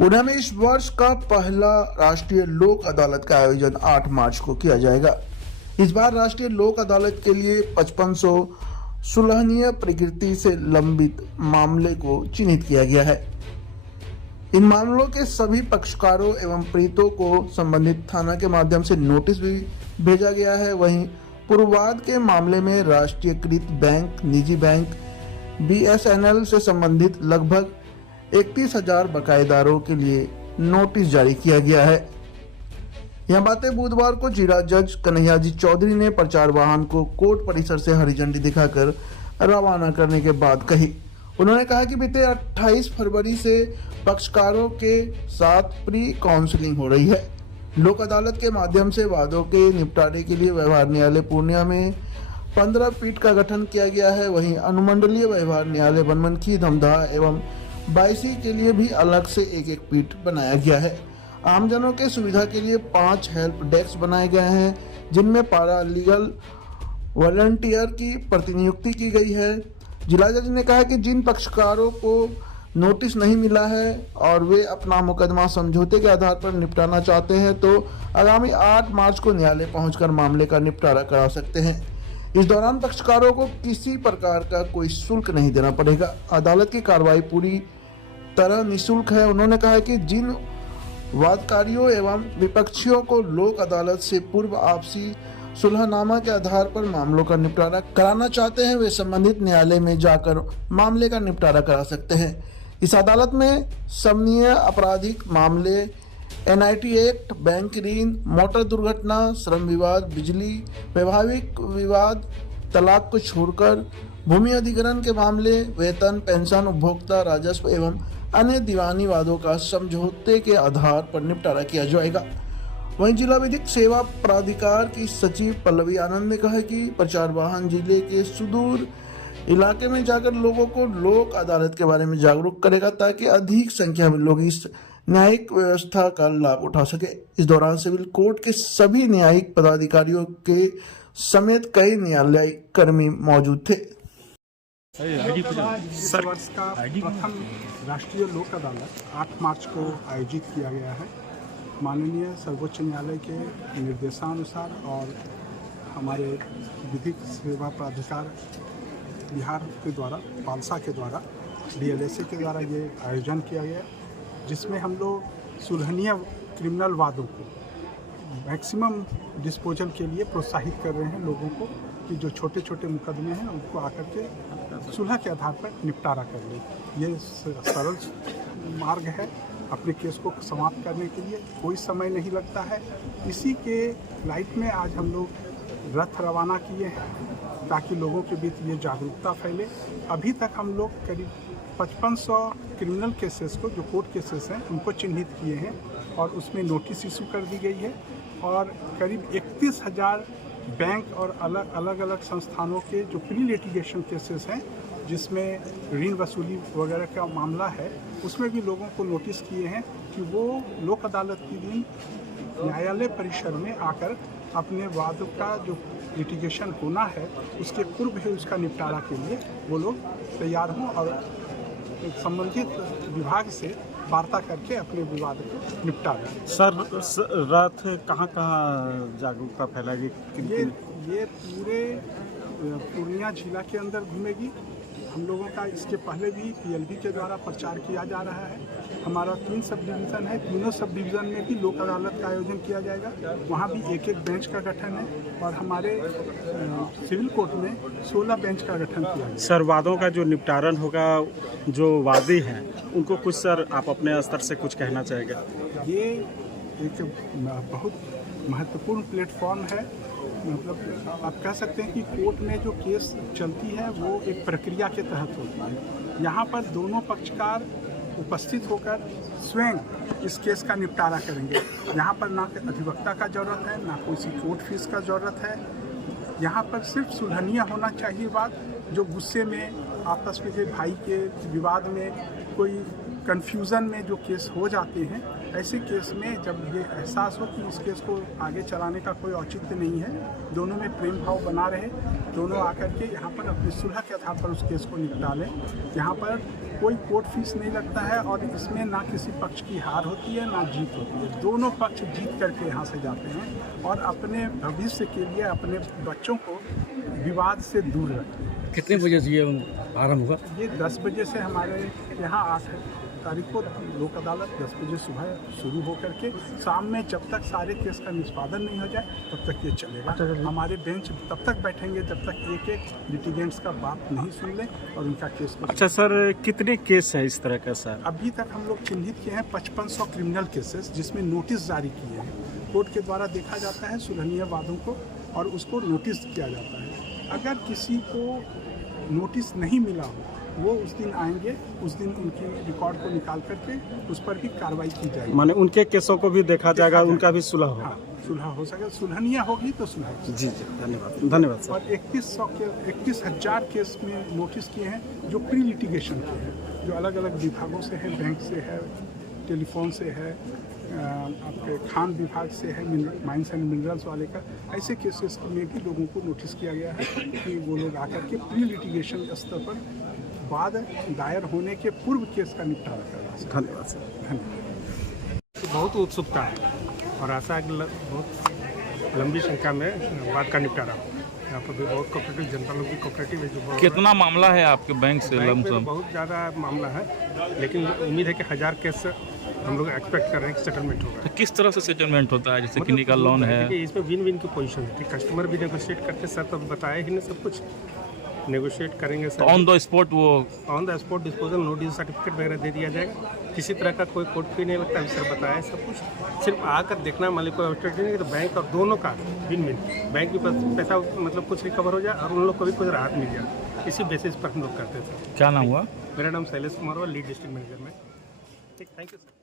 पुणे में इस वर्ष का पहला राष्ट्रीय लोक अदालत का आयोजन 8 मार्च को किया जाएगा। इस बार राष्ट्रीय लोक अदालत के लिए 5500 सुलहनीय प्रकृति से लंबित मामले को चिन्हित किया गया है। इन मामलों के सभी पक्षकारों एवं पीड़ितों को संबंधित थाना के माध्यम से नोटिस भी भेजा गया है। वहीं पूर्ववाद के मामले में राष्ट्रीयकृत बैंक, निजी बैंक, BSNL से संबंधित लगभग 31,000 बकायेदारों के लिए नोटिस जारी किया गया है। यह बातें बुधवार को जिला जज कन्हैयाजी चौधरी ने प्रचार वाहन को कोर्ट परिसर से हरी झंडी दिखाकर रवाना करने के बाद कही। उन्होंने कहा कि बीते 28 फरवरी से पक्षकारों के साथ प्री काउंसलिंग हो रही है। लोक अदालत के माध्यम से वादों के निपटारे के लिए व्यवहार न्यायालय पूर्णिया में 15 पीठ का गठन किया गया है। वहीं अनुमंडलीय व्यवहार न्यायालय बनमनखी, धमदाहा एवं बायसी के लिए भी अलग से एक पीठ बनाया गया है। आमजनों के सुविधा के लिए 5 हेल्प डेस्क बनाए गए हैं, जिनमें पारा लीगल वॉलंटियर की प्रतिनियुक्ति की गई है। जिला जज ने कहा कि जिन पक्षकारों को नोटिस नहीं मिला है और वे अपना मुकदमा समझौते के आधार पर निपटाना चाहते हैं तो आगामी 8 मार्च को न्यायालय पहुंचकर मामले का निपटारा करा सकते हैं। इस दौरान पक्षकारों को किसी प्रकार का कोई शुल्क नहीं देना पड़ेगा। अदालत की कार्रवाई पूरी तरह निःशुल्क है। उन्होंने कहा कि जिन वादकारियों एवं विपक्षियों को लोक अदालत से पूर्व आपसी सुलहनामा के आधार पर मामलों का निपटारा कराना चाहते हैं, वे संबंधित न्यायालय में जाकर मामले का निपटारा करा सकते हैं। इस अदालत में समनीय आपराधिक मामले, NIT एक्ट, बैंक ऋण, मोटर दुर्घटना, श्रम विवाद, बिजली, वैवाहिक विवाद, तलाक को छोड़कर भूमि अधिग्रहण के मामले, वेतन, पेंशन, उपभोक्ता राजस्व एवं अन्य दीवानी वादों का समझौते के आधार पर निपटारा किया जाएगा। वहीं जिला विधिक सेवा प्राधिकार की सचिव पल्लवी आनंद ने कहा कि प्रचार वाहन जिले के सुदूर इलाके में जाकर लोगों को लोक अदालत के बारे में जागरूक करेगा, ताकि अधिक संख्या में लोग इस न्यायिक व्यवस्था का लाभ उठा सके। इस दौरान सिविल कोर्ट के सभी न्यायिक पदाधिकारियों के समेत कई न्यायालयिक कर्मी मौजूद थे। इस वर्ष का प्रथम राष्ट्रीय लोक अदालत 8 मार्च को आयोजित किया गया है। माननीय सर्वोच्च न्यायालय के निर्देशानुसार और हमारे विधिक सेवा प्राधिकार बिहार के द्वारा, पालसा के द्वारा, DLSA के द्वारा ये आयोजन किया गया, जिसमें हम लोग सुलहनीय क्रिमिनल वादों को मैक्सिमम डिस्पोजल के लिए प्रोत्साहित कर रहे हैं लोगों को कि जो छोटे छोटे मुकदमे हैं उनको आकर के सुलह के आधार पर निपटारा कर ले। ये सरल मार्ग है अपने केस को समाप्त करने के लिए, कोई समय नहीं लगता है। इसी के लाइट में आज हम लोग रथ रवाना किए हैं ताकि लोगों के बीच ये जागरूकता फैले। अभी तक हम लोग करीब 5500 क्रिमिनल केसेस को, जो कोर्ट केसेस हैं, उनको चिन्हित किए हैं और उसमें नोटिस इशू कर दी गई है। और करीब 31,000 बैंक और अलग अलग संस्थानों के जो प्री लिटिगेशन केसेस हैं, जिसमें ऋण वसूली वगैरह का मामला है, उसमें भी लोगों को नोटिस किए हैं कि वो लोक अदालत के दिन न्यायालय परिसर में आकर अपने वाद का जो लिटिगेशन होना है उसके पूर्व ही उसका निपटारा के लिए वो लोग तैयार हों और संबंधित विभाग से वार्ता करके अपने विवाद को निपटा दें। सर, रथ कहाँ जागरूकता फैलाएगी? ये पूरे पूर्णिया जिला के अंदर घूमेगी। हम लोगों का इसके पहले भी PLB के द्वारा प्रचार किया जा रहा है। हमारा 3 सब डिवीज़न है, तीनों सब डिवीज़न में भी लोक अदालत का आयोजन किया जाएगा। वहाँ भी एक बेंच का गठन है और हमारे सिविल कोर्ट में 16 बेंच का गठन किया गया। सर, वादों का जो निपटारण होगा, जो वादी हैं उनको कुछ, सर, आप अपने स्तर से कुछ कहना चाहेंगे? ये एक बहुत महत्वपूर्ण प्लेटफॉर्म है। मतलब आप कह सकते हैं कि कोर्ट में जो केस चलती है वो एक प्रक्रिया के तहत होती है। यहाँ पर दोनों पक्षकार उपस्थित होकर स्वयं इस केस का निपटारा करेंगे। यहाँ पर ना अधिवक्ता का ज़रूरत है, ना कोई कोर्ट फीस का ज़रूरत है। यहाँ पर सिर्फ सुलहनीय होना चाहिए बात। जो गुस्से में आपस में, जो भाई के विवाद में, कोई कन्फ्यूज़न में जो केस हो जाते हैं, ऐसे केस में जब ये एहसास हो कि इस केस को आगे चलाने का कोई औचित्य नहीं है, दोनों में प्रेम भाव बना रहे, दोनों आकर के यहाँ पर अपनी सुलह के आधार पर उस केस को निपटा लें। यहाँ पर कोई कोर्ट फीस नहीं लगता है और इसमें ना किसी पक्ष की हार होती है ना जीत होती है। दोनों पक्ष जीत करके यहाँ से जाते हैं और अपने भविष्य के लिए अपने बच्चों को विवाद से दूर रखते हैं। कितने बजे से ये आरम्भ होगा? ये 10 बजे से हमारे यहाँ 8 तारीख को लोक अदालत 10 बजे सुबह शुरू हो करके शाम में जब तक सारे केस का निष्पादन नहीं हो जाए तब तक ये चलेगा। हमारे बेंच तब तक बैठेंगे जब तक एक एक लिटिगेंट्स का बात नहीं सुन लें और उनका केस को। अच्छा सर, कितने केस है इस तरह का सर? अभी तक हम लोग चिन्हित किए हैं 5500 क्रिमिनल केसेस, जिसमें नोटिस जारी किए हैं। कोर्ट के द्वारा देखा जाता है सुलहनीय वादों को और उसको नोटिस किया जाता है। अगर किसी को नोटिस नहीं मिला हो वो उस दिन आएंगे, उस दिन उनकी रिकॉर्ड को निकाल करके उस पर भी कार्रवाई की जाएगी। माने उनके केसों को भी देखा जाएगा, उनका भी सुलह होगा। हाँ, सुलह हो सके, सुलहनीय होगी तो सुलह होगी। जी जी, धन्यवाद धन्यवाद सर। और 31,000 केस में नोटिस किए हैं जो प्री लिटिगेशन के हैं, जो अलग अलग विभागों से है, बैंक से है, टेलीफोन से है, आपके खान विभाग से है, माइंस एंड मिनरल्स वाले का। ऐसे केसेस में भी लोगों को नोटिस किया गया है कि वो लोग आकर के प्री लिटिगेशन स्तर पर बाद दायर होने के पूर्व केस का निपटारा करना। धन्यवाद सर। धन्यवाद। बहुत उत्सुकता है और आशा है कि बहुत लंबी संख्या में बात का निपटारा हो। यहाँ पर भी बहुत कोऑपरेटिव, जनता लोग भी कोऑपरेटिव है। जो बहुत कितना मामला है आपके बैंक से? बैंक में बहुत ज़्यादा मामला है, लेकिन उम्मीद है कि 1000 केस हम लोग एक्सपेक्ट कर रहे हैं कि सेटलमेंट होगा। तो किस तरह से सेटलमेंट होता है? जैसे कि निकल लोन है, इसमें विन विन की पोजीशन है कि कस्टमर भी नेगोशिएट करते, सर तो बताया ही नहीं सब कुछ, नेगोशिएट करेंगे सर। ऑन द स्पॉट वो on the spot disposal notice certificate वगैरह दे दिया जाएगा। किसी तरह का कोई कोर्ट फी नहीं लगता, सर बताया सब कुछ। सिर्फ आकर देखना, मालिक को अवस्टेट नहीं तो बैंक और दोनों का विन विन, बैंक भी पैसा मतलब कुछ रिकवर हो जाए और उन लोग को भी कुछ राहत मिल जाए। इसी बेसिस पर हम लोग करते थे। क्या नाम हुआ? मेरा नाम शैलेश कुमार हुआ, लीड डिस्ट्रिक्ट मैनेजर में। ठीक, थैंक यू सर।